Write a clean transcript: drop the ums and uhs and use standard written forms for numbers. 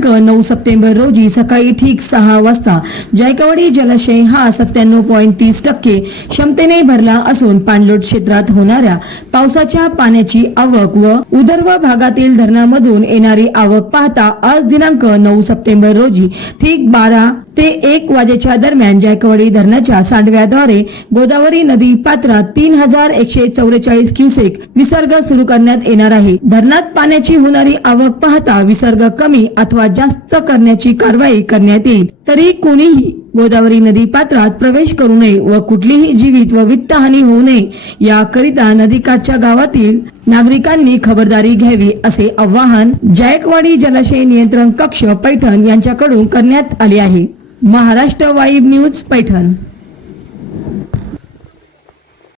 दिनांक 9 सप्टेंबर रोजी सकाळी ठीक 6 वाजता जायकवाडी जलाशय हा 97.30% क्षमतेने भरला असून पाणलोट क्षेत्रात होणाऱ्या पावसाच्या पाण्याची आवक व उदर्व भागातील धरणामधून येणारी आवक पाहता आज दिनांक 9 सप्टेंबर रोजी ठीक 12 ते 1 वाजेच्या दरम्यान जायकवाडी धरणाच्या सांडव्याद्वारे गोदावरी नदी पात्रात 3144 क्युसेक विसर्ग सुरू करण्यात येणार आहे। धरणात पाण्याची होणारी आवक पाहता विसर्ग कमी अथवा जास्त करण्याची कारवाई करण्यात येईल। तरी कोणीही गोदावरी नदी पात्रात प्रवेश करू नये व कुठलीही जीवित व वित्तहानी होऊ नये याकरिता नदीकाठच्या गावातील नागरिकांनी खबरदारी घ्यावी असे आवाहन जायकवाडी जलाशय नियंत्रण कक्ष पैठण यांच्याकडून करण्यात आले आहे। Maharashtra vibe news Paithan.